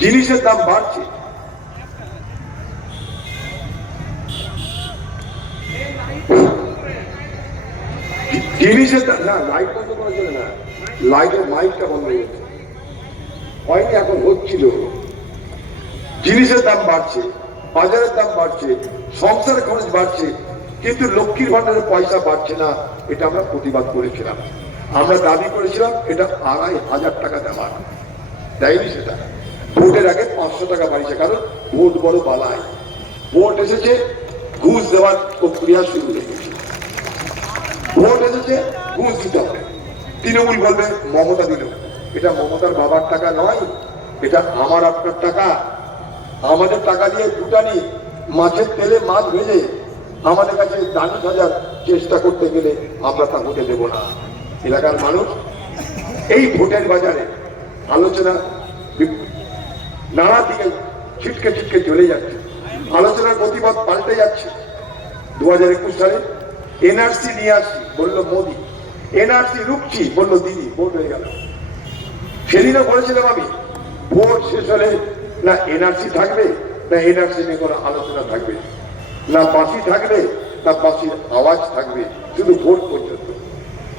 জিনিসের দাম বাড়ছে। জিনিসের দাম না, লাইট বন্ধ করা যাবে না, লাইটের মাইকটা বন্ধ হয়নি, এখন হচ্ছিল। জিনিসের দাম বাড়ছে, বাজারের দাম বাড়ছে, সংসারের খরচ বাড়ছে, কিন্তু লক্ষ্মীর ভান্ডারের পয়সা বাড়ছে না। এটা আমরা প্রতিবাদ করেছিলাম, আমরা দাবি করেছিলাম এটা ২৫০০ টাকা দেওয়া, দেয়নি। সেটা ভোটের আগে ৫০০ টাকা বাড়িয়েছে, কারণ ভোট বড় বালায়। ভোট এসেছে, ঘুষ দেওয়ার প্রক্রিয়া শুরু হয়ে গেছে। ভোট এসেছে, ঘুষ দিতে হবে। তৃণমূল বলবে মমতা দিল, এটা মমতার বাবার টাকা নয়, এটা আমার আপনার টাকা। আমাদের টাকা দিয়ে দুটানি মাছের তেলে মাছ ভেজে আমাদের কাছে দানি সাজার চেষ্টা করতে গেলে আমরা তা হতে দেব না। এলাকার মানুষ এই ভোটের বাজারে আলোচনা নানা দিকে ছিটকে ছিটকে চলে যাচ্ছে, আলোচনার গতিপথ পাল্টে যাচ্ছে। ২০২১ সালে এনআরসি নিয়ে আসছি বললো মোদি, এনআরসি রুখছি বললো দিদি, ভোট হয়ে গেল। সেদিনও বলেছিলাম আমি, ভোট শেষ হলে না এনআরসি থাকবে, না এনআরসি নিয়ে কোনো আলোচনা থাকবে, না বাঁশি থাকবে, না বাঁশির আওয়াজ থাকবে, শুধু ভোট পর্যন্ত।